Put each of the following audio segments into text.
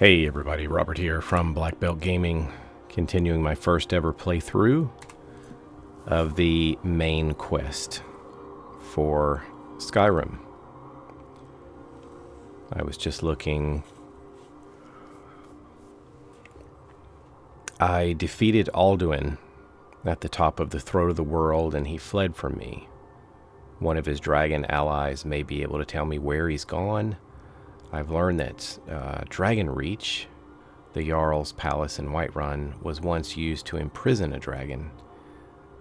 Hey everybody, Robert here from blackbeltgaming, continuing my first ever playthrough of the main quest for Skyrim. I was just looking. I defeated Alduin at the top of the throat of the world and he fled from me. One of his dragon allies may be able to tell me where he's gone. I've learned that Dragon Reach, the Jarl's palace in Whiterun, was once used to imprison a dragon.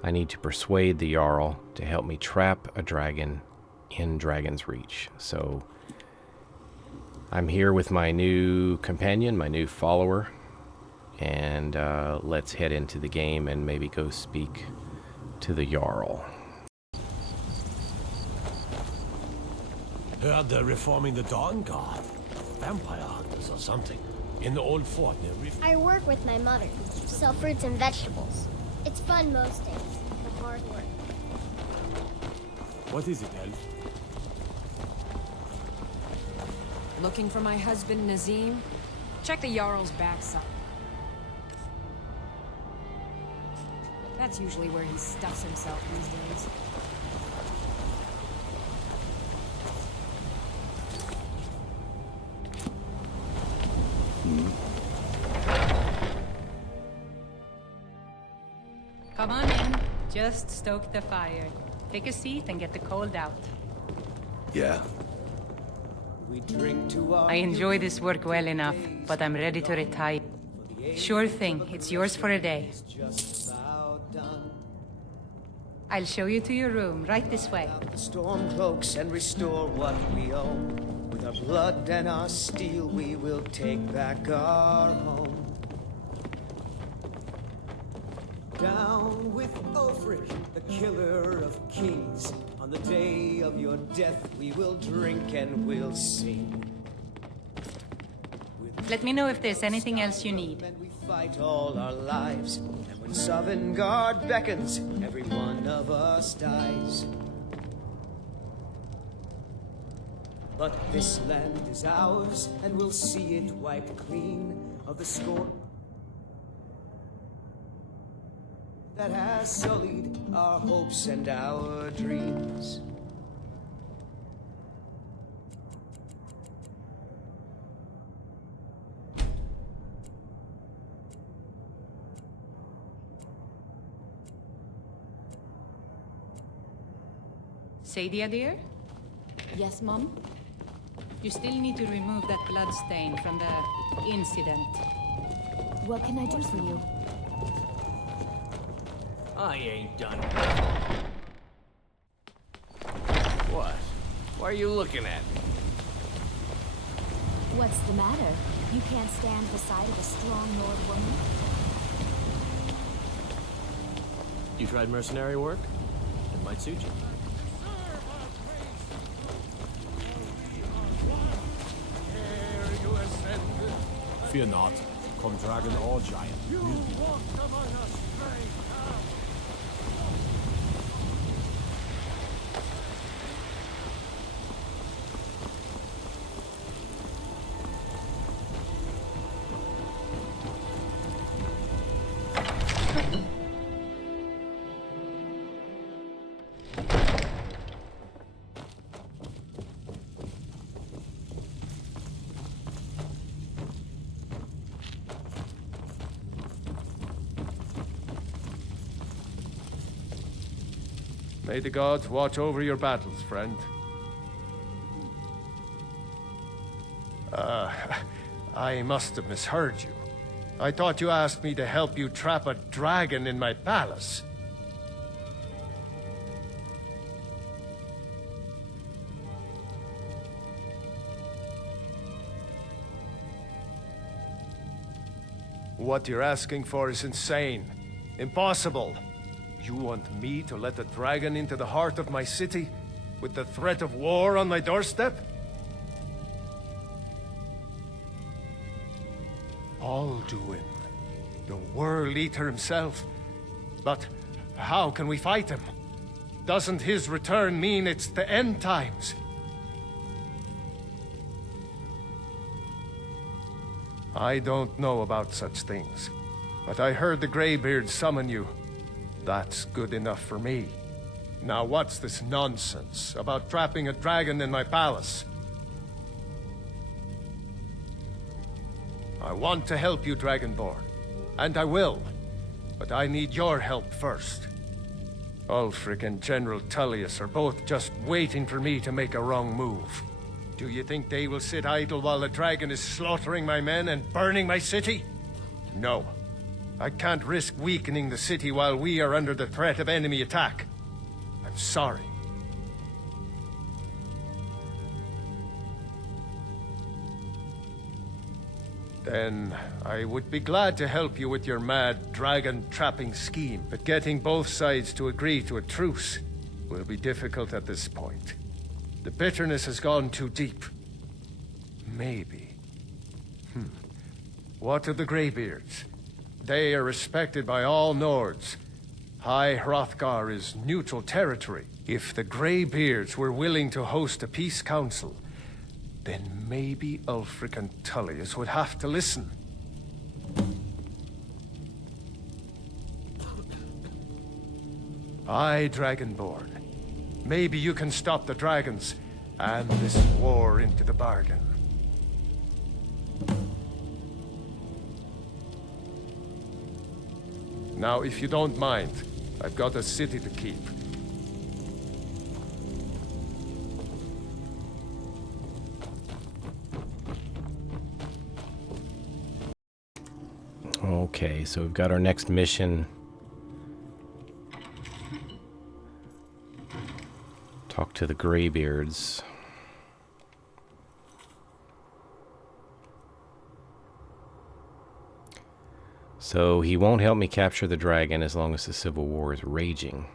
I need to persuade the Jarl to help me trap a dragon in Dragon's Reach. So I'm here with my new companion, my new follower, and let's head into the game and maybe go speak to the Jarl. Heard they're reforming the Dawn Guard. Vampire hunters or something. In the old fort near Reef. I work with my mother. Sell fruits and vegetables. It's fun most days, but hard work. What is it, Elf? Looking for my husband, Nazim? Check the Jarl's backside. That's usually where he stuffs himself these days. Come on in. Just stoke the fire. Take a seat and get the cold out. Yeah. I enjoy this work well enough, but I'm ready to retire. Sure thing, it's yours for a day. I'll show you to your room, right this way. Storm cloaks and restore what we own. With our blood and our steel, we will take back our home. Down with Ulfric, the killer of kings. On the day of your death, we will drink and we'll sing. Let me know if there's anything else you need. And we fight all our lives. And when Sovngarde beckons, every one of us dies. But this land is ours, and we'll see it wiped clean of the scorn that has sullied our hopes and our dreams. Sadia, dear? Yes, Mom? You still need to remove that blood stain from the incident. What can I do for you? I ain't done. What? Why are you looking at me? What's the matter? You can't stand the sight of a strong Nord woman? You tried mercenary work? It might suit you. Fear not. Come dragon or giant. You walk among us, strange. May the gods watch over your battles, friend. I must have misheard you. I thought you asked me to help you trap a dragon in my palace. What you're asking for is insane. Impossible. You want me to let a dragon into the heart of my city, with the threat of war on my doorstep? Alduin, the World Eater himself. But how can we fight him? Doesn't his return mean it's the end times? I don't know about such things, but I heard the Greybeard summon you. That's good enough for me. Now what's this nonsense about trapping a dragon in my palace? I want to help you, Dragonborn, and I will, but I need your help first. Ulfric and General Tullius are both just waiting for me to make a wrong move. Do you think they will sit idle while the dragon is slaughtering my men and burning my city? No. I can't risk weakening the city while we are under the threat of enemy attack. I'm sorry. Then I would be glad to help you with your mad dragon-trapping scheme, but getting both sides to agree to a truce will be difficult at this point. The bitterness has gone too deep. Maybe. What of the Greybeards? They are respected by all Nords. High Hrothgar is neutral territory. If the Greybeards were willing to host a peace council, then maybe Ulfric and Tullius would have to listen. Aye, Dragonborn. Maybe you can stop the dragons, and this war into the bargain. Now, if you don't mind, I've got a city to keep. Okay, so we've got our next mission. Talk to the Greybeards. So he won't help me capture the dragon as long as the civil war is raging.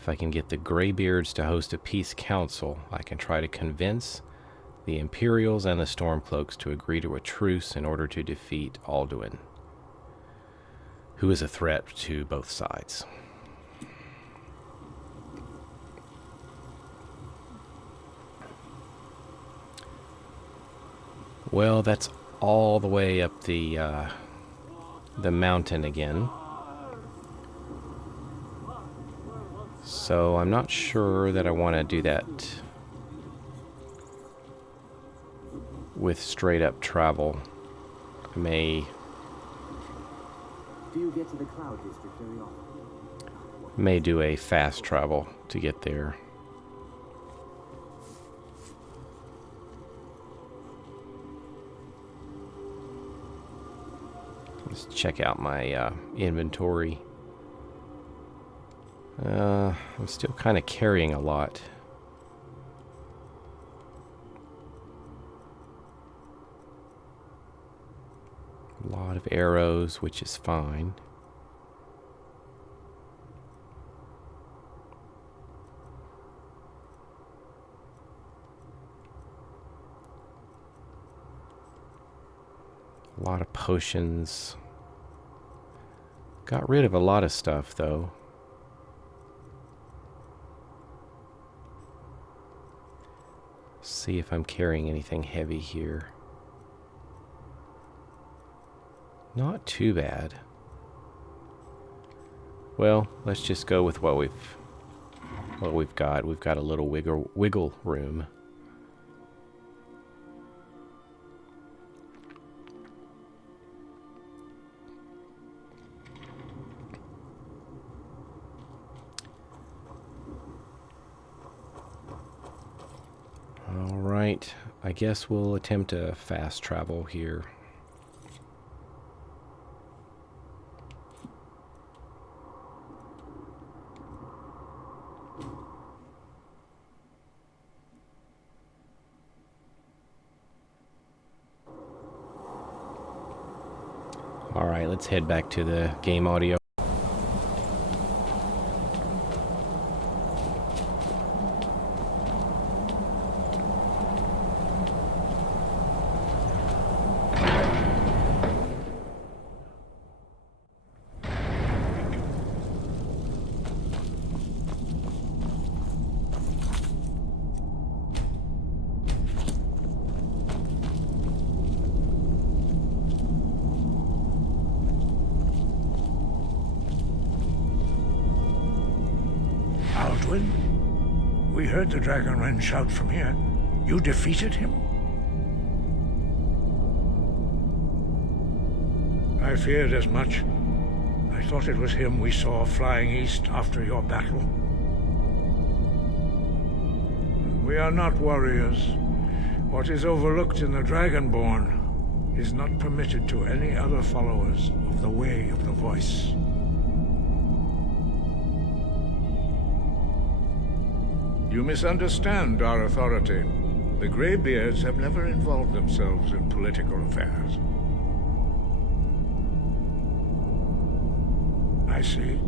If I can get the Greybeards to host a peace council, I can try to convince the Imperials and the Stormcloaks to agree to a truce in order to defeat Alduin, who is a threat to both sides. Well, that's all the way up the mountain again. So I'm not sure that I want to do that with straight up travel. I may do a fast travel to get there. Let's check out my inventory. I'm still kind of carrying a lot. A lot of arrows, which is fine. A lot of potions. Got rid of a lot of stuff, though. See if I'm carrying anything heavy here. Not too bad. Well, let's just go with what we've got. We've got a little wiggle room. Alright, I guess we'll attempt a fast travel here. Alright, let's head back to the game audio. Alduin? We heard the Dragonrend shout from here. You defeated him? I feared as much. I thought it was him we saw flying east after your battle. We are not warriors. What is overlooked in the Dragonborn is not permitted to any other followers of the Way of the Voice. You misunderstand our authority. The Greybeards have never involved themselves in political affairs. I see.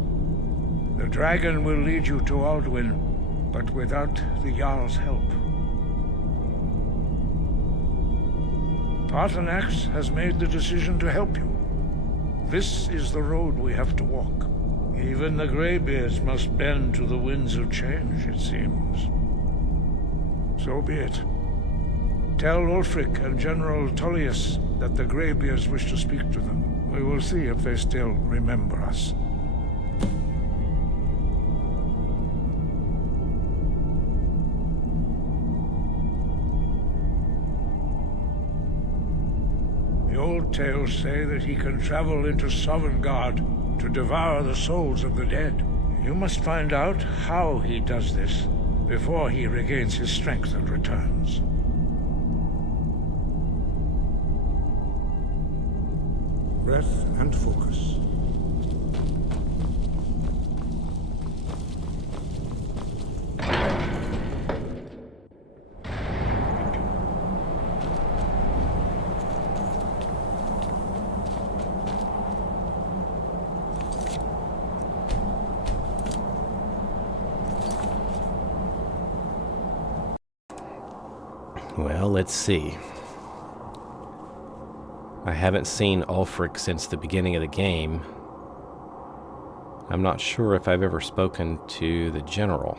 The dragon will lead you to Alduin, but without the Jarl's help. Paarthurnax has made the decision to help you. This is the road we have to walk. Even the Greybeards must bend to the winds of change, it seems. So be it. Tell Ulfric and General Tullius that the Greybeards wish to speak to them. We will see if they still remember us. The old tales say that he can travel into Sovngarde to devour the souls of the dead. You must find out how he does this before he regains his strength and returns. Breath and focus. Well, let's see. I haven't seen Ulfric since the beginning of the game. I'm not sure if I've ever spoken to the general.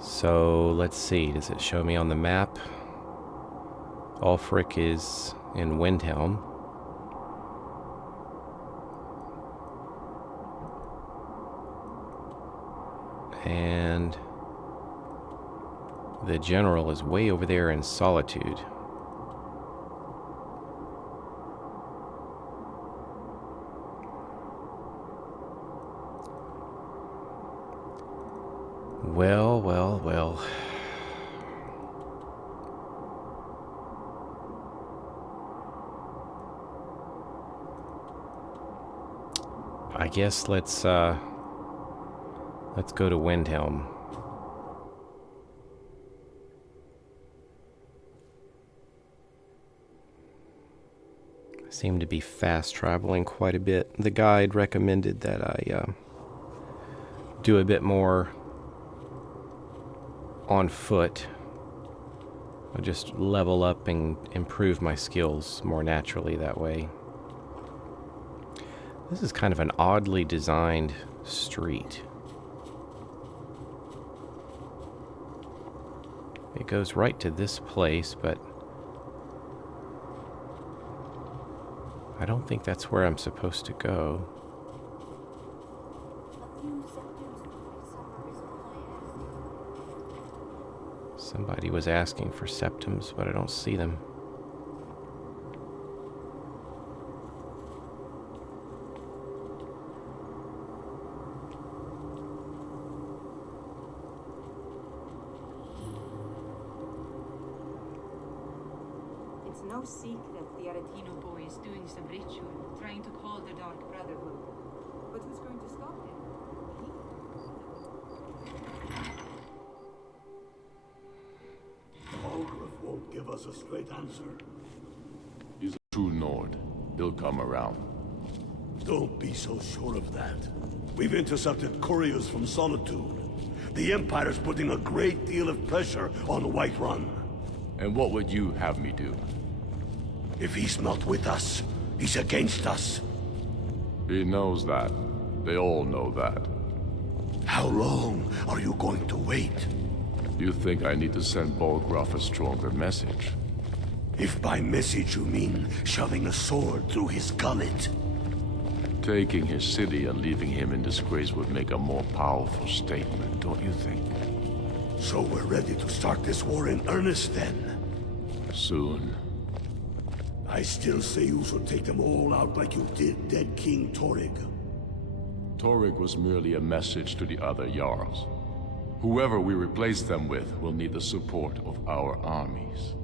So, let's see. Does it show me on the map? Ulfric is in Windhelm. And the general is way over there in Solitude. Well, well, well. I guess let's go to Windhelm. I seem to be fast traveling quite a bit. The guide recommended that I do a bit more on foot. I'll just level up and improve my skills more naturally that way. This is kind of an oddly designed street. It goes right to this place, but I don't think that's where I'm supposed to go. Somebody was asking for septums, but I don't see them. It's no secret the Aretino boy is doing some ritual, trying to call the Dark Brotherhood. But who's going to stop him? Ulfric won't give us a straight answer. He's a true Nord. He'll come around. Don't be so sure of that. We've intercepted couriers from Solitude. The Empire's putting a great deal of pressure on Whiterun. And what would you have me do? If he's not with us, he's against us. He knows that. They all know that. How long are you going to wait? You think I need to send Bolgraf a stronger message? If by message you mean shoving a sword through his gullet. Taking his city and leaving him in disgrace would make a more powerful statement, don't you think? So we're ready to start this war in earnest then? Soon. I still say you should take them all out like you did dead King Torrig. Torrig was merely a message to the other Jarls. Whoever we replace them with will need the support of our armies.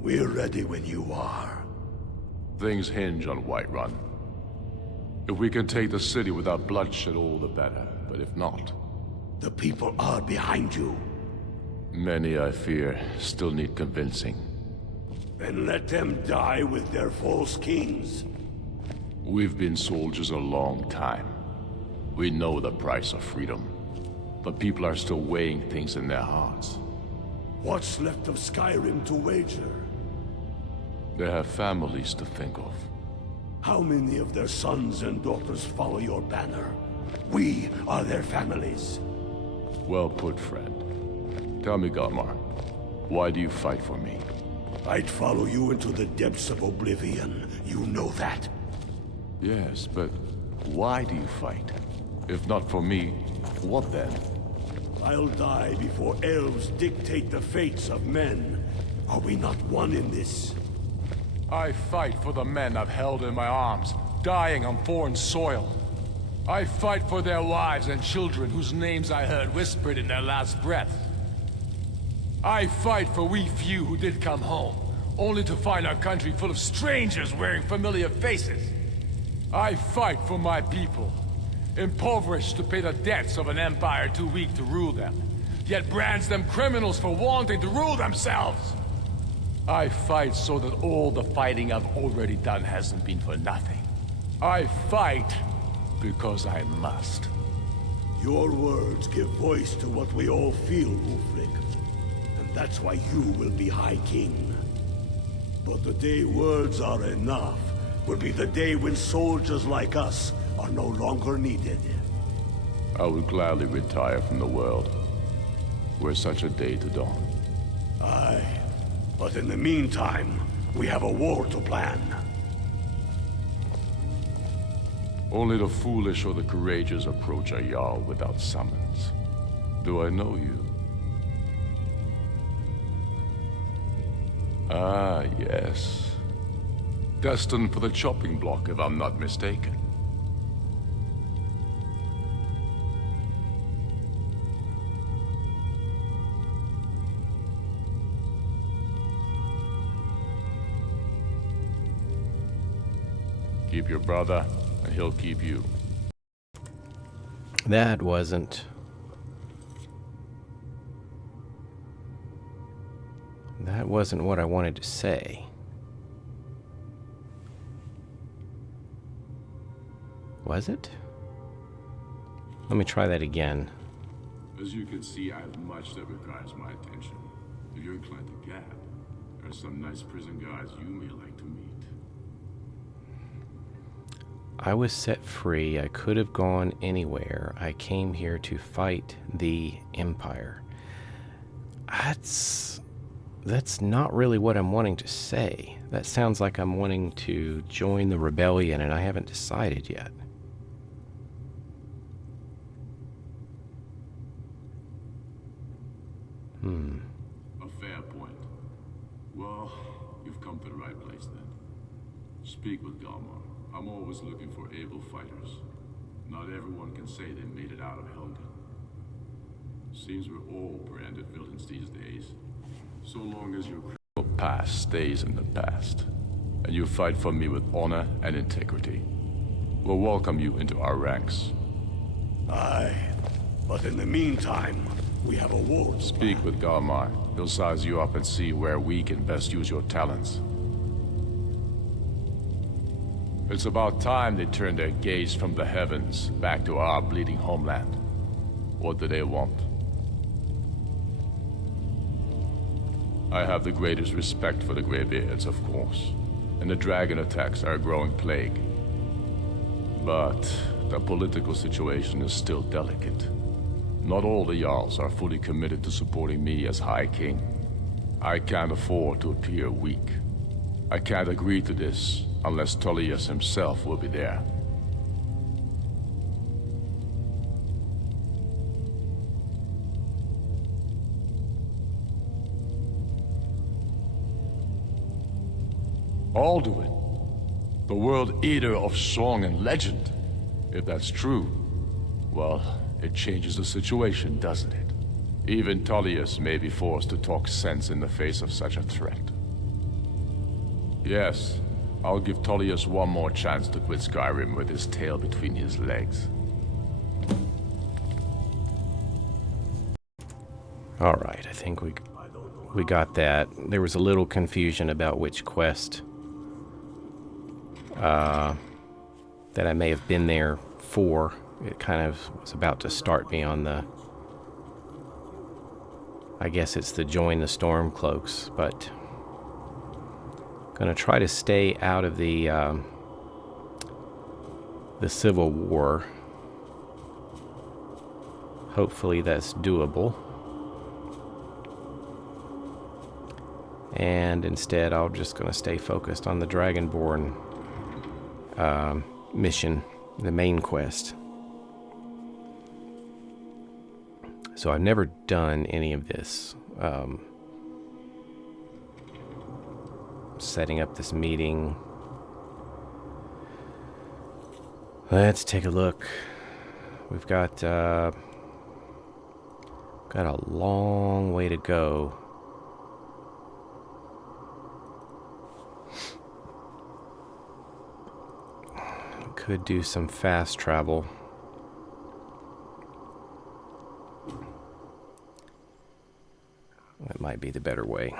We're ready when you are. Things hinge on Whiterun. If we can take the city without bloodshed, all the better. But if not... The people are behind you. Many, I fear, still need convincing. Then let them die with their false kings. We've been soldiers a long time. We know the price of freedom. But people are still weighing things in their hearts. What's left of Skyrim to wager? They have families to think of. How many of their sons and daughters follow your banner? We are their families. Well put, friend. Tell me, Galmar, why do you fight for me? I'd follow you into the depths of oblivion. You know that. Yes, but why do you fight? If not for me, what then? I'll die before elves dictate the fates of men. Are we not one in this? I fight for the men I've held in my arms, dying on foreign soil. I fight for their wives and children whose names I heard whispered in their last breath. I fight for we few who did come home, only to find our country full of strangers wearing familiar faces. I fight for my people, impoverished to pay the debts of an empire too weak to rule them, yet brands them criminals for wanting to rule themselves. I fight so that all the fighting I've already done hasn't been for nothing. I fight because I must. Your words give voice to what we all feel, Ulfric. And that's why you will be High King. But the day words are enough will be the day when soldiers like us are no longer needed. I would gladly retire from the world, were such a day to dawn. Aye, but in the meantime, we have a war to plan. Only the foolish or the courageous approach a Jarl without summons. Do I know you? Ah, yes. Destined for the chopping block, if I'm not mistaken. Keep your brother, and he'll keep you. That wasn't what I wanted to say. Was it? Let me try that again. As you can see, I have much that requires my attention. If you're inclined to gab, there are some nice prison guards you may like to meet. I was set free. I could have gone anywhere. I came here to fight the Empire. That's not really what I'm wanting to say. That sounds like I'm wanting to join the rebellion, and I haven't decided yet. A fair point. Well, you've come to the right place then. Speak with Galmar. I'm always looking for able fighters. Not everyone can say they made it out of Helgen. Seems we're all branded villains these days. So long as your criminal past stays in the past, and you fight for me with honor and integrity, we'll welcome you into our ranks. Aye, but in the meantime, we have a war. Speak with Galmar. He'll size you up and see where we can best use your talents. It's about time they turned their gaze from the heavens back to our bleeding homeland. What do they want? I have the greatest respect for the Greybeards, of course, and the dragon attacks are a growing plague. But the political situation is still delicate. Not all the Jarls are fully committed to supporting me as High King. I can't afford to appear weak. I can't agree to this unless Tullius himself will be there. Alduin, the world eater of song and legend. If that's true, well, it changes the situation, doesn't it? Even Tullius may be forced to talk sense in the face of such a threat. Yes, I'll give Tullius one more chance to quit Skyrim with his tail between his legs. All right, I think we got that. There was a little confusion about which quest that I may have been there for. It kind of was about to start me on the... I guess it's the join the Stormcloaks, but gonna try to stay out of the Civil War. Hopefully that's doable. And instead, I'm just gonna stay focused on the Dragonborn mission, the main quest. So I've never done any of this. Setting up this meeting. Let's take a look. We've got a long way to go. Could do some fast travel. That might be the better way.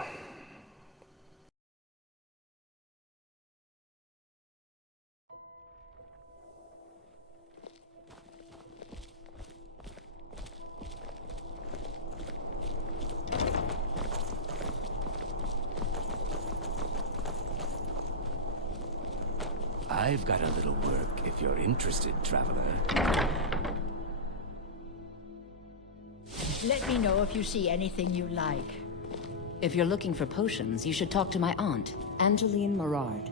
I've got a little work if you're interested, traveler. Let me know if you see anything you like. If you're looking for potions, you should talk to my aunt, Angeline Morard.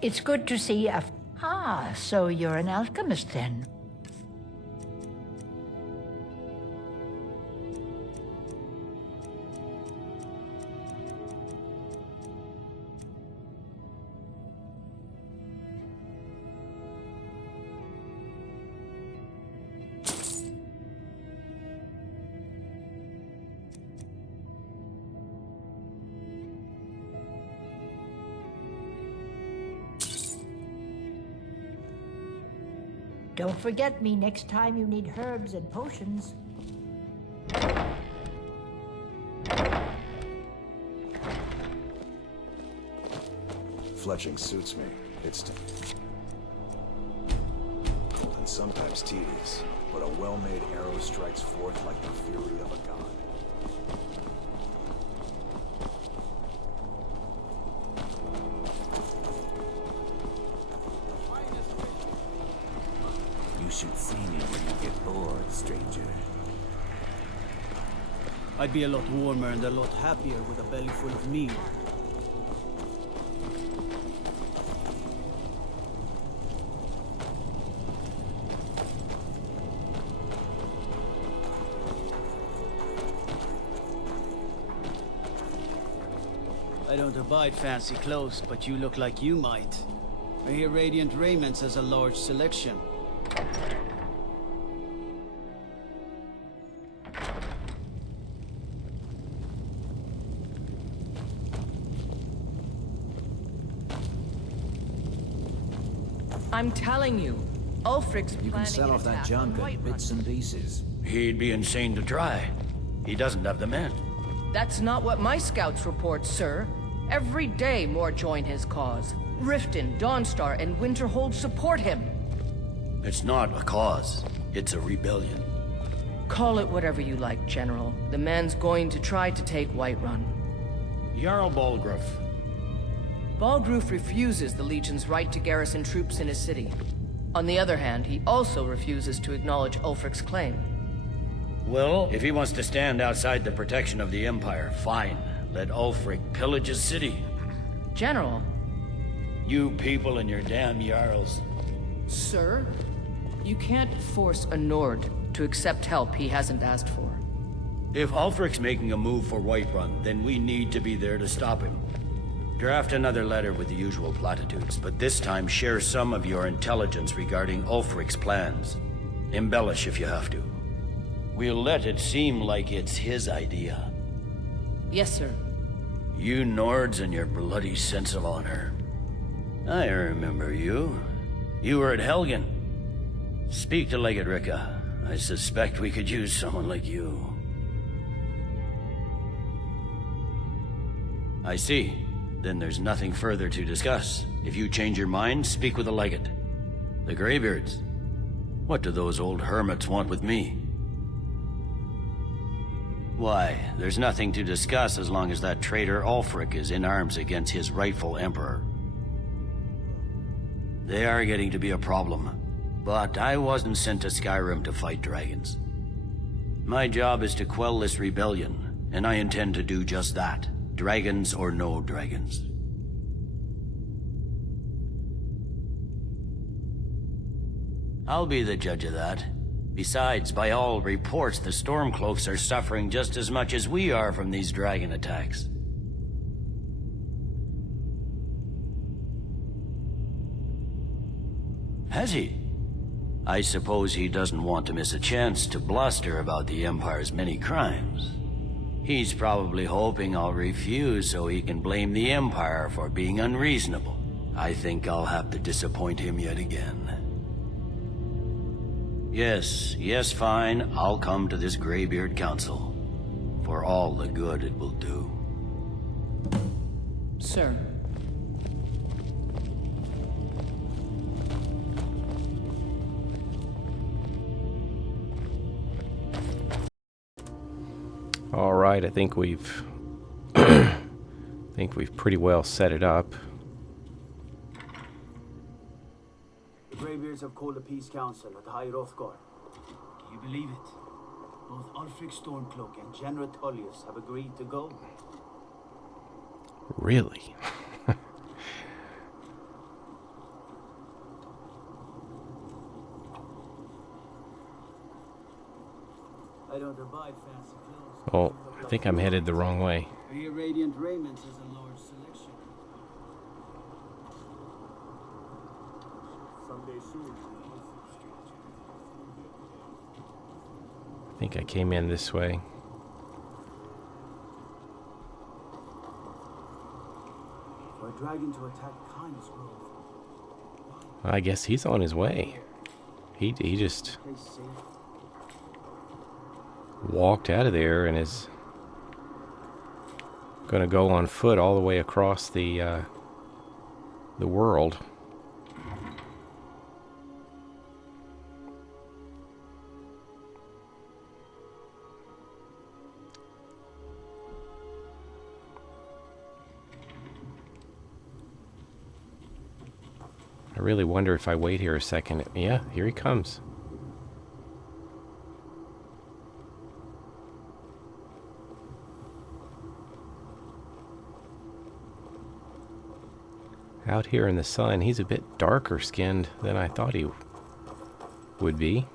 It's good to see a... Ah, so you're an alchemist then. Don't forget me next time you need herbs and potions. Fletching suits me. It's cold and sometimes tedious, but a well-made arrow strikes forth like the fury of a god. You should see me when you get bored, stranger. I'd be a lot warmer and a lot happier with a belly full of meal. I don't abide fancy clothes, but you look like you might. I hear Radiant Raiments has a large selection. I'm telling you, Ulfric's You can sell off that junk in bits and pieces. He'd be insane to try. He doesn't have the men. That's not what my scouts report, sir. Every day more join his cause. Riften, Dawnstar, and Winterhold support him. It's not a cause. It's a rebellion. Call it whatever you like, General. The man's going to try to take Whiterun. Jarl Balgruuf. Balgruuf refuses the Legion's right to garrison troops in his city. On the other hand, he also refuses to acknowledge Ulfric's claim. Well, if he wants to stand outside the protection of the Empire, fine. Let Ulfric pillage his city. General. You people and your damn Jarls. Sir, you can't force a Nord to accept help he hasn't asked for. If Ulfric's making a move for Whiterun, then we need to be there to stop him. Draft another letter with the usual platitudes, but this time share some of your intelligence regarding Ulfric's plans. Embellish if you have to. We'll let it seem like it's his idea. Yes, sir. You Nords and your bloody sense of honor. I remember you. You were at Helgen. Speak to Legate Ricka. I suspect we could use someone like you. I see. Then there's nothing further to discuss. If you change your mind, speak with the Legate. The Greybeards. What do those old hermits want with me? Why, there's nothing to discuss as long as that traitor Ulfric is in arms against his rightful emperor. They are getting to be a problem, but I wasn't sent to Skyrim to fight dragons. My job is to quell this rebellion, and I intend to do just that. Dragons or no dragons. I'll be the judge of that. Besides, by all reports, the Stormcloaks are suffering just as much as we are from these dragon attacks. Has he? I suppose he doesn't want to miss a chance to bluster about the Empire's many crimes. He's probably hoping I'll refuse so he can blame the Empire for being unreasonable. I think I'll have to disappoint him yet again. Yes, fine. I'll come to this Greybeard Council. For all the good it will do. Sir. All right, I think we've pretty well set it up. The Greybeards have called a peace council at High Hrothgar. Can you believe it? Both Ulfric Stormcloak and General Tullius have agreed to go. Really? I don't abide fancy clothes. Oh, I think I'm headed the wrong way. Your radiant raiment is a large selection. Someday soon. I think I came in this way. For a dragon to attack Kindness Grove. I guess he's on his way. He just walked out of there and is gonna go on foot all the way across the world. I really wonder if I wait here a second. Yeah, here he comes. Out here in the sun, he's a bit darker skinned than I thought he would be.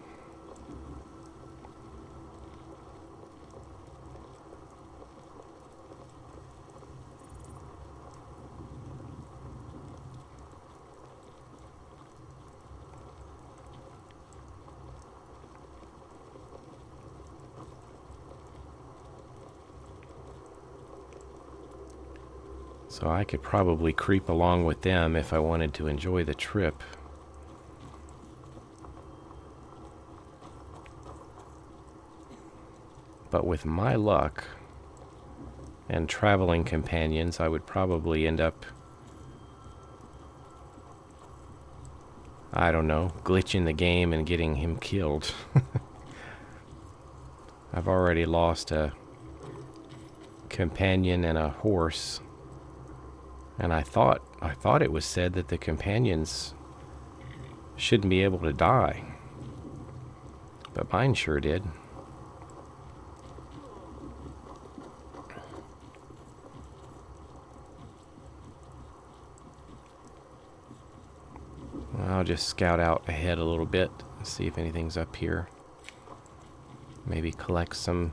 So I could probably creep along with them if I wanted to enjoy the trip. But with my luck and traveling companions, I would probably end up, I don't know, glitching the game and getting him killed. I've already lost a companion and a horse. And I thought it was said that the companions shouldn't be able to die. But mine sure did. I'll just scout out ahead a little bit and see if anything's up here. Maybe collect some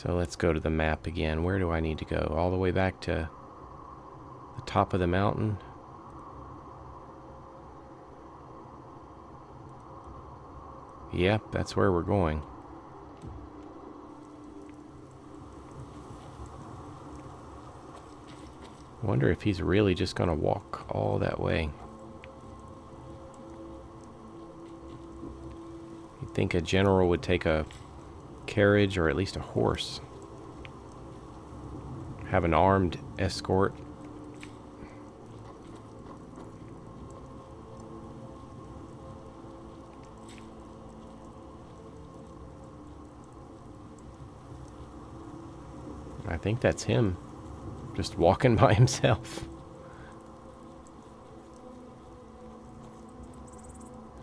So let's go to the map again. Where do I need to go? All the way back to the top of the mountain? Yep, that's where we're going. Wonder if he's really just gonna walk all that way. You'd think a general would take a carriage or at least a horse. Have an armed escort. I think that's him. Just walking by himself.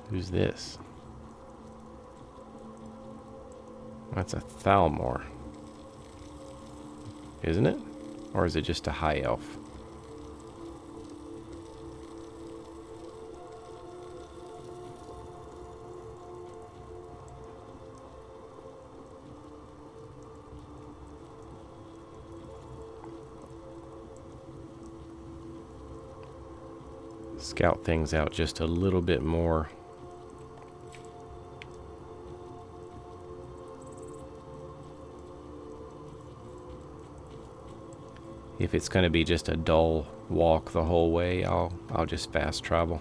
Who's this? That's a Thalmor. Isn't it? Or is it just a high elf? Scout things out just a little bit more. If it's going to be just a dull walk the whole way, I'll just fast travel.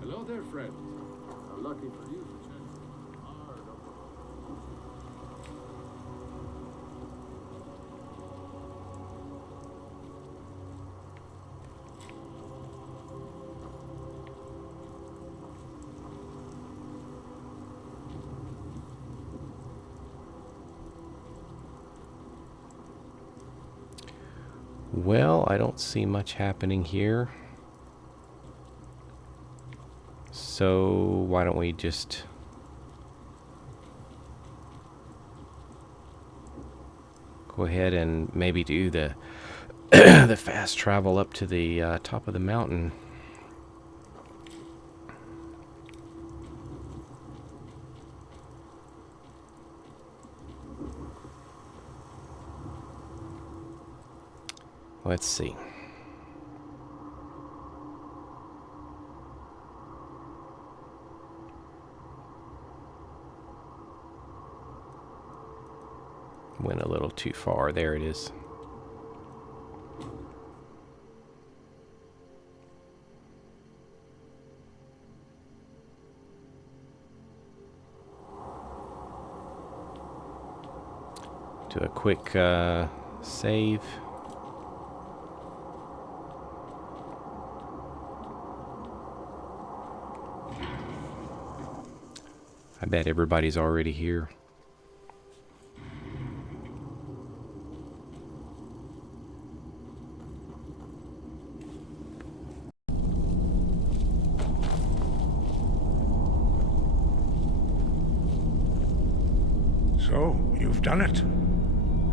Hello there, friend. How lucky for you to chance hard up. Well, I don't see much happening here. So why don't we just go ahead and maybe do the the fast travel up to the top of the mountain. Let's see. Went a little too far. There it is. Do a quick save. I bet everybody's already here. So, you've done it. The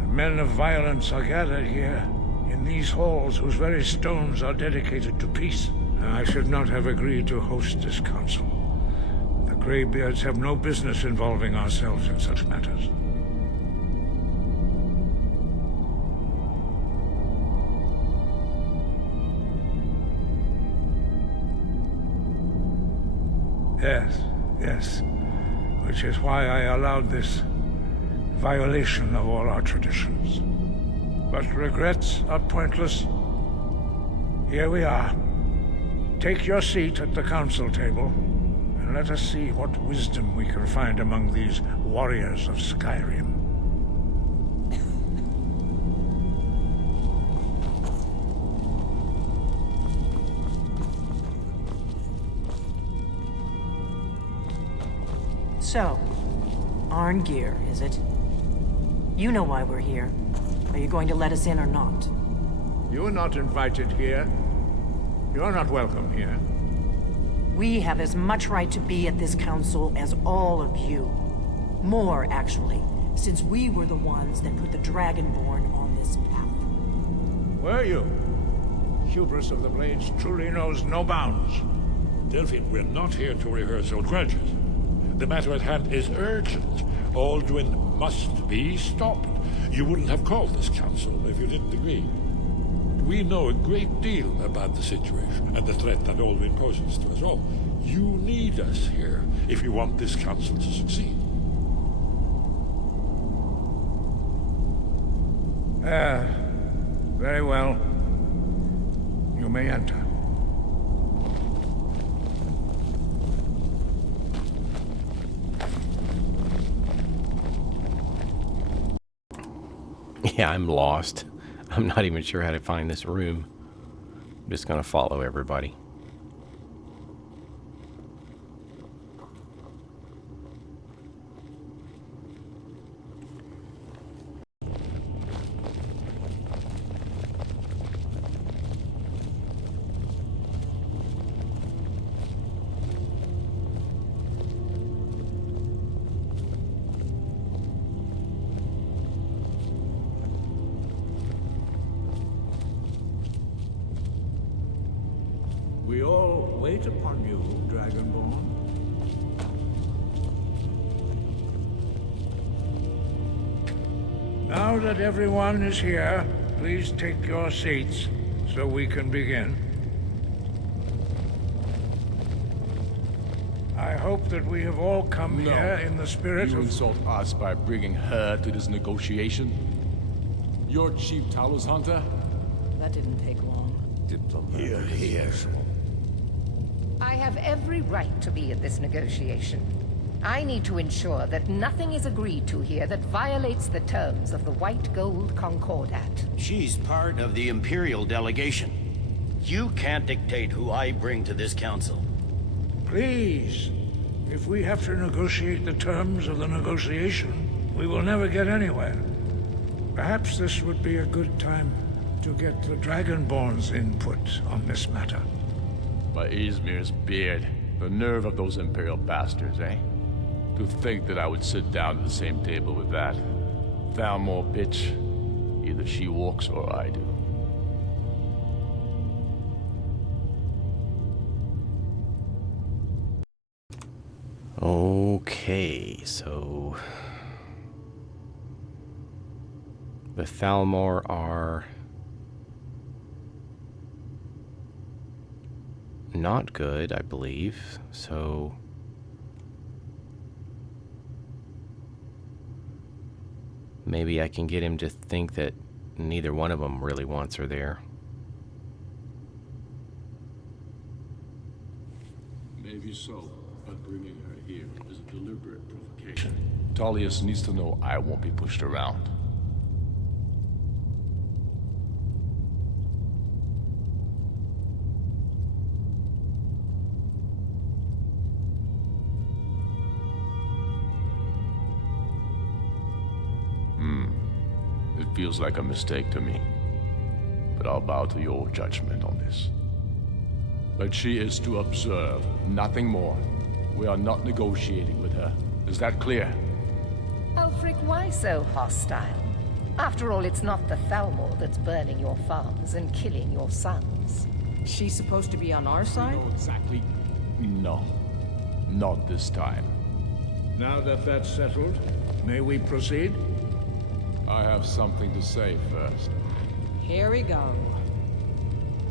men of violence are gathered here, in these halls whose very stones are dedicated to peace. I should not have agreed to host this council. The Greybeards have no business involving ourselves in such matters. Yes. Which is why I allowed this violation of all our traditions. But regrets are pointless. Here we are. Take your seat at the council table, and let us see what wisdom we can find among these warriors of Skyrim. So, Arngeir, is it? You know why we're here. Are you going to let us in or not? You're not invited here. You're not welcome here. We have as much right to be at this council as all of you. More, actually, since we were the ones that put the Dragonborn on this path. Were you? Hubris of the Blades truly knows no bounds. Delphine, we're not here to rehearse old grudges. The matter at hand is urgent. Alduin must be stopped. You wouldn't have called this council if you didn't agree. We know a great deal about the situation and the threat that Alduin poses to us all. You need us here if you want this council to succeed. Very well. You may enter. Yeah, I'm lost. I'm not even sure how to find this room. I'm just gonna follow everybody. We all wait upon you, Dragonborn. Now that everyone is here, please take your seats so we can begin. I hope that we have all come here in the spirit You of... insult us by bringing her to this negotiation? You're Chief Talos Hunter? That didn't take long. Here, here. I have every right to be at this negotiation. I need to ensure that nothing is agreed to here that violates the terms of the White Gold Concordat. She's part of the Imperial delegation. You can't dictate who I bring to this council. Please, if we have to negotiate the terms of the negotiation, we will never get anywhere. Perhaps this would be a good time to get the Dragonborn's input on this matter. By Izmir's beard. The nerve of those Imperial bastards, eh? To think that I would sit down at the same table with that. Thalmor bitch. Either she walks or I do. Okay, so the Thalmor are not good, I believe. So maybe I can get him to think that neither one of them really wants her there. Maybe so, but bringing her here is a deliberate provocation. Tullius needs to know I won't be pushed around. It feels like a mistake to me, but I'll bow to your judgment on this. But she is to observe, nothing more. We are not negotiating with her. Is that clear? Ulfric, why so hostile? After all, it's not the Thalmor that's burning your farms and killing your sons. She's supposed to be on our side? No, exactly. No. Not this time. Now that that's settled, may we proceed? I have something to say first. Here we go.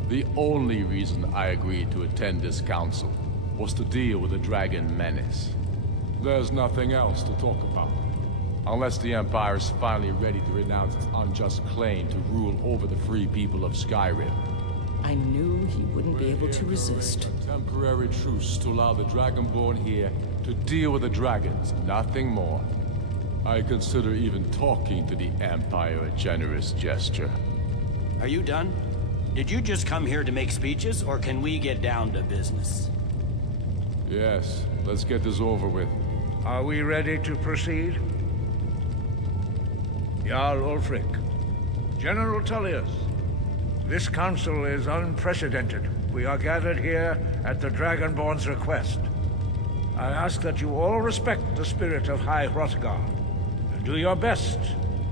The only reason I agreed to attend this council was to deal with the dragon menace. There's nothing else to talk about. Unless the Empire is finally ready to renounce its unjust claim to rule over the free people of Skyrim. I knew he wouldn't be able to resist. A temporary truce to allow the Dragonborn here to deal with the dragons, nothing more. I consider even talking to the Empire a generous gesture. Are you done? Did you just come here to make speeches, or can we get down to business? Yes, let's get this over with. Are we ready to proceed? Jarl Ulfric, General Tullius, this council is unprecedented. We are gathered here at the Dragonborn's request. I ask that you all respect the spirit of High Hrothgar, and do your best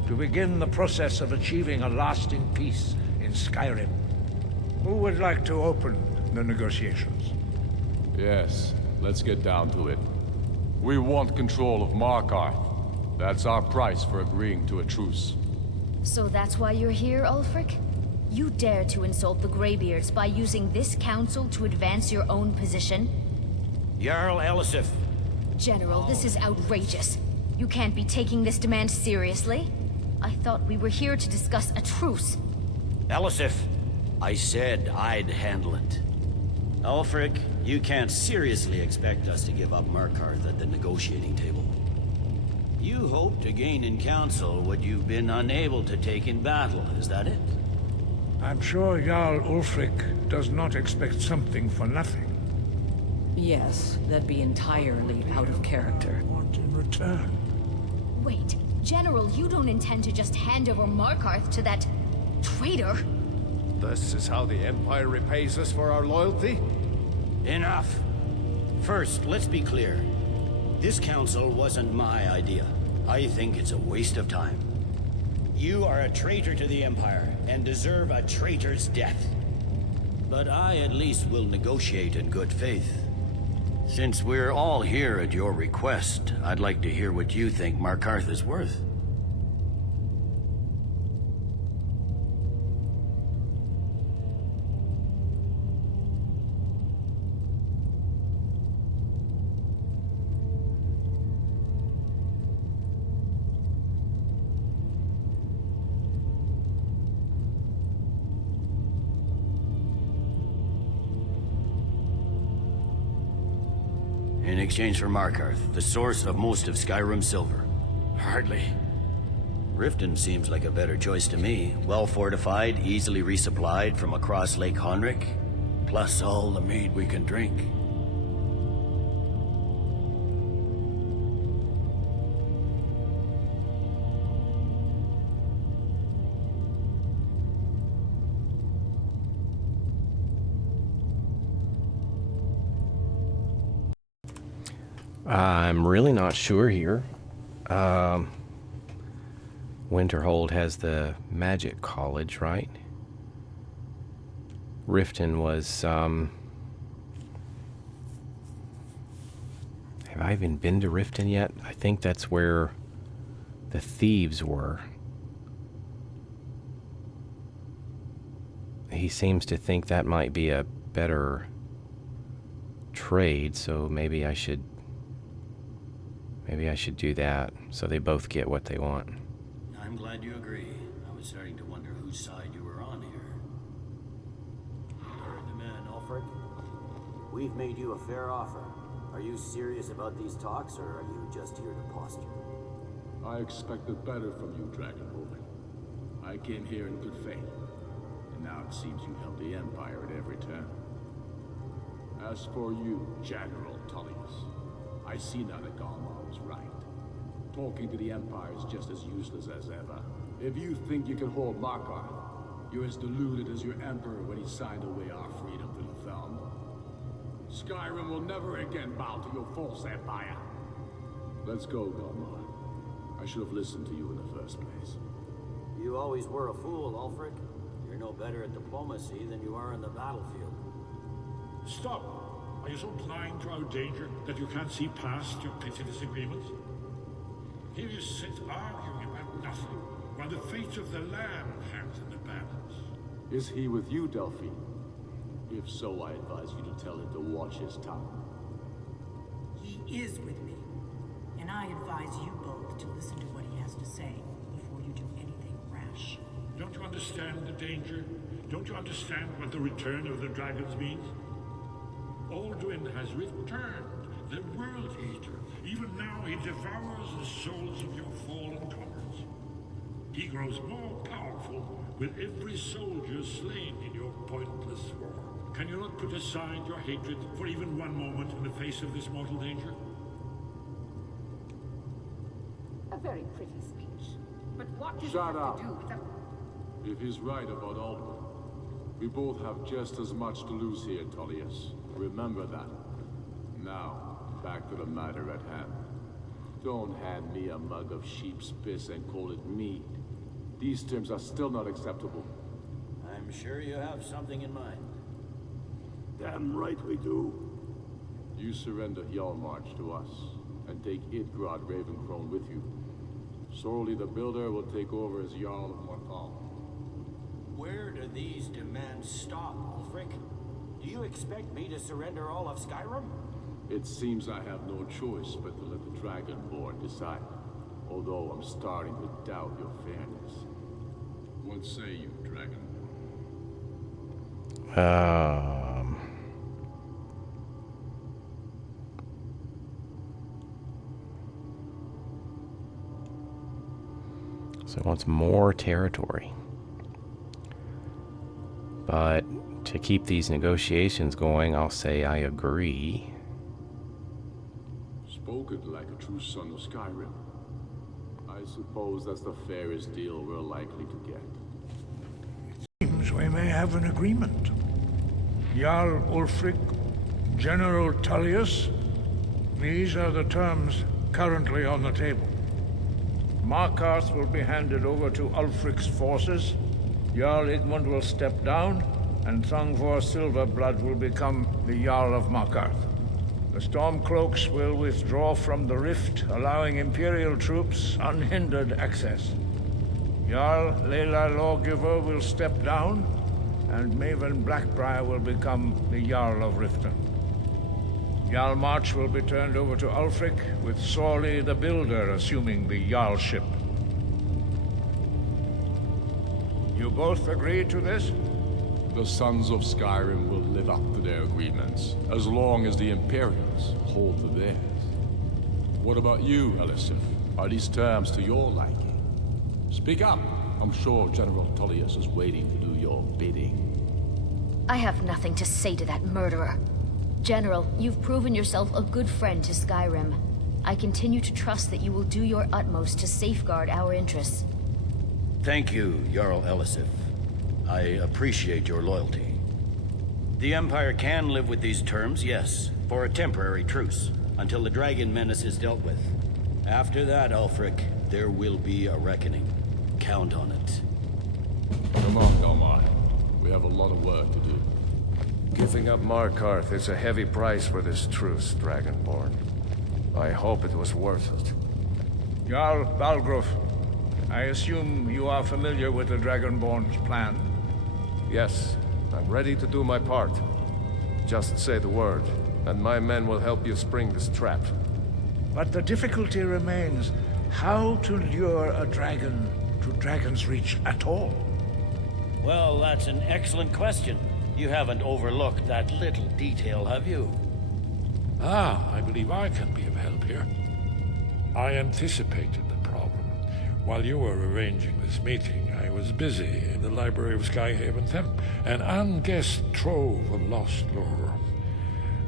to begin the process of achieving a lasting peace in Skyrim. Who would like to open the negotiations? Yes, let's get down to it. We want control of Markarth. That's our price for agreeing to a truce. So that's why you're here, Ulfric? You dare to insult the Greybeards by using this council to advance your own position? Jarl Elisif. General, this is outrageous. You can't be taking this demand seriously. I thought we were here to discuss a truce. Elisif, I said I'd handle it. Ulfric, you can't seriously expect us to give up Markarth at the negotiating table. You hope to gain in council what you've been unable to take in battle, is that it? I'm sure Jarl Ulfric does not expect something for nothing. Yes, that'd be entirely out of character. What in return? Wait, General, you don't intend to just hand over Markarth to that traitor? This is how the Empire repays us for our loyalty? Enough. First, let's be clear. This council wasn't my idea. I think it's a waste of time. You are a traitor to the Empire, and deserve a traitor's death. But I at least will negotiate in good faith. Since we're all here at your request, I'd like to hear what you think Markarth is worth. In exchange for Markarth, the source of most of Skyrim's silver. Hardly. Riften seems like a better choice to me. Well fortified, easily resupplied from across Lake Honric, plus all the mead we can drink. I'm really not sure here. Winterhold has the magic college, right? Riften was, have I even been to Riften yet? I think that's where the thieves were. He seems to think that might be a better trade, so maybe I should do that, so they both get what they want. I'm glad you agree. I was starting to wonder whose side you were on here. You're the man, Ulfric. We've made you a fair offer. Are you serious about these talks, or are you just here to posture? I expected better from you, Dragonborn. I came here in good faith, and now it seems you help the Empire at every turn. As for you, General Tullius, I see now that Galmar was right. Talking to the Empire is just as useless as ever. If you think you can hold Markarth, you're as deluded as your Emperor when he signed away our freedom to the Thumb. Skyrim will never again bow to your false empire. Let's go, Galmar. I should have listened to you in the first place. You always were a fool, Ulfric. You're no better at diplomacy than you are in the battlefield. Stop! Are you so blind to our danger that you can't see past your petty disagreements? Here you sit arguing about nothing, while the fate of the land hangs in the balance. Is he with you, Delphine? If so, I advise you to tell him to watch his tongue. He is with me, and I advise you both to listen to what he has to say before you do anything rash. Don't you understand the danger? Don't you understand what the return of the dragons means? Alduin has returned, the World Eater. Even now he devours the souls of your fallen comrades. He grows more powerful with every soldier slain in your pointless war. Can you not put aside your hatred for even one moment in the face of this mortal danger? A very pretty speech. But what does Shut it have up. to do with the... If he's right about Alduin, we both have just as much to lose here, Tullius. Remember that. Now, back to the matter at hand. Don't hand me a mug of sheep's piss and call it mead. These terms are still not acceptable. I'm sure you have something in mind. Damn right we do. You surrender Hjalmarch to us, and take Idgrod Ravencrone with you. Sorely the Builder will take over as Jarl of Morthal. Where do these demands stop, Ulfric? Do you expect me to surrender all of Skyrim? It seems I have no choice but to let the Dragonborn decide. Although I'm starting to doubt your fairness. What say you, Dragonborn? So it wants more territory. But to keep these negotiations going, I'll say I agree. Spoken like a true son of Skyrim. I suppose that's the fairest deal we're likely to get. Seems we may have an agreement. Jarl Ulfric, General Tullius, these are the terms currently on the table. Markarth will be handed over to Ulfric's forces, Jarl Igmund will step down, and Thongvor Silverblood will become the Jarl of Markarth. The Stormcloaks will withdraw from the rift, allowing Imperial troops unhindered access. Jarl Layla Lawgiver will step down, and Maven Blackbriar will become the Jarl of Riften. Hjalmarch will be turned over to Ulfric, with Sorley the Builder assuming the Jarlship. You both agree to this? The Sons of Skyrim will live up to their agreements, as long as the Imperials hold to theirs. What about you, Elisif? Are these terms to your liking? Speak up. I'm sure General Tullius is waiting to do your bidding. I have nothing to say to that murderer. General, you've proven yourself a good friend to Skyrim. I continue to trust that you will do your utmost to safeguard our interests. Thank you, Jarl Elisif. I appreciate your loyalty. The Empire can live with these terms, yes, for a temporary truce, until the dragon menace is dealt with. After that, Ulfric, there will be a reckoning. Count on it. Come on, Galmar. We have a lot of work to do. Giving up Markarth is a heavy price for this truce, Dragonborn. I hope it was worth it. Jarl Balgruf, I assume you are familiar with the Dragonborn's plan? Yes, I'm ready to do my part. Just say the word, and my men will help you spring this trap. But the difficulty remains how to lure a dragon to Dragon's Reach at all. Well, that's an excellent question. You haven't overlooked that little detail, have you? I believe I can be of help here. I anticipated the problem. While you were arranging this meeting, I was busy in the library of Skyhaven Temp, an unguessed trove of lost lore.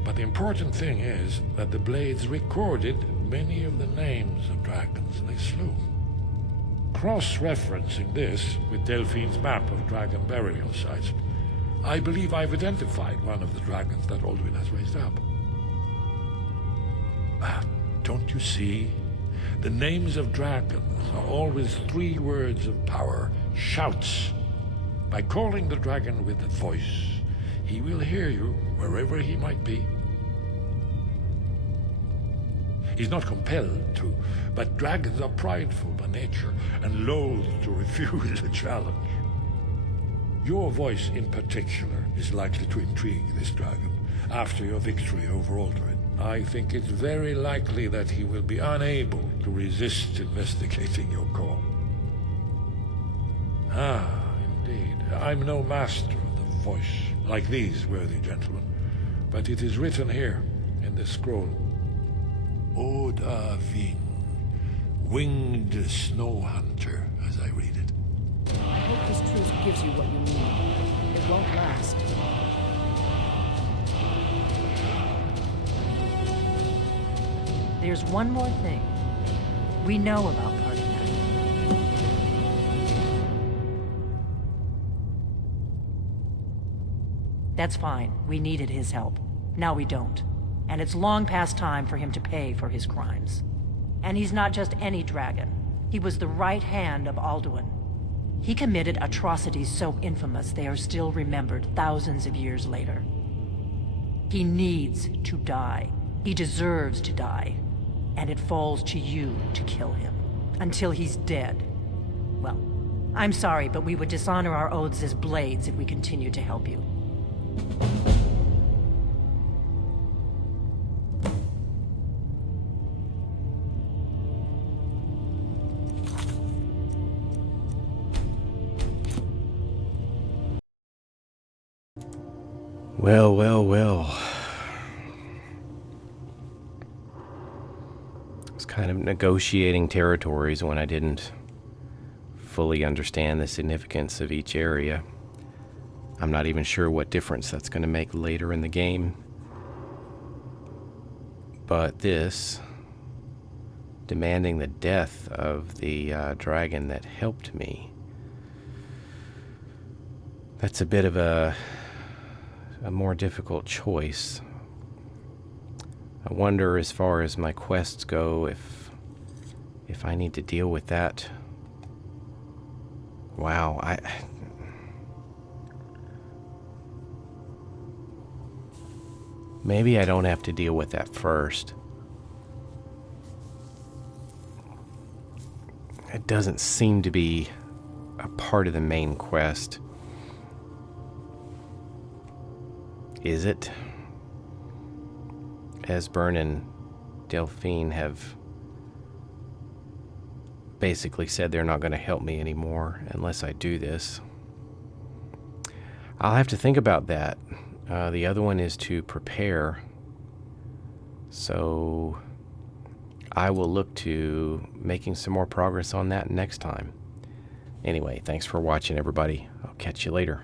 But the important thing is that the Blades recorded many of the names of dragons they slew. Cross-referencing this with Delphine's map of dragon burial sites, I believe I've identified one of the dragons that Alduin has raised up. Don't you see? The names of dragons are always 3 words of power, shouts. By calling the dragon with a voice, he will hear you wherever he might be. He's not compelled to, but dragons are prideful by nature and loath to refuse a challenge. Your voice in particular is likely to intrigue this dragon after your victory over Alduin. I think it's very likely that he will be unable to resist investigating your call. Indeed. I'm no master of the voice, like these worthy gentlemen, but it is written here in this scroll. Oda Ving, winged snow hunter, as I read it. I hope this truce gives you what you need. It won't last. There's one more thing. We know about Cardinal. That's fine. We needed his help. Now we don't. And it's long past time for him to pay for his crimes. And he's not just any dragon. He was the right hand of Alduin. He committed atrocities so infamous they are still remembered thousands of years later. He needs to die. He deserves to die, and it falls to you to kill him, until he's dead. Well, I'm sorry, but we would dishonor our oaths as blades if we continue to help you. Well, well, well. I was kind of negotiating territories when I didn't fully understand the significance of each area. I'm not even sure what difference that's going to make later in the game. But this, demanding the death of the dragon that helped me, that's a bit of a more difficult choice. I wonder, as far as my quests go, if I need to deal with that. Wow, maybe I don't have to deal with that first. It doesn't seem to be a part of the main quest. Is it? Esbern and Delphine have basically said they're not going to help me anymore unless I do this. I'll have to think about that. The other one is to prepare. So I will look to making some more progress on that next time. Anyway, thanks for watching, everybody. I'll catch you later.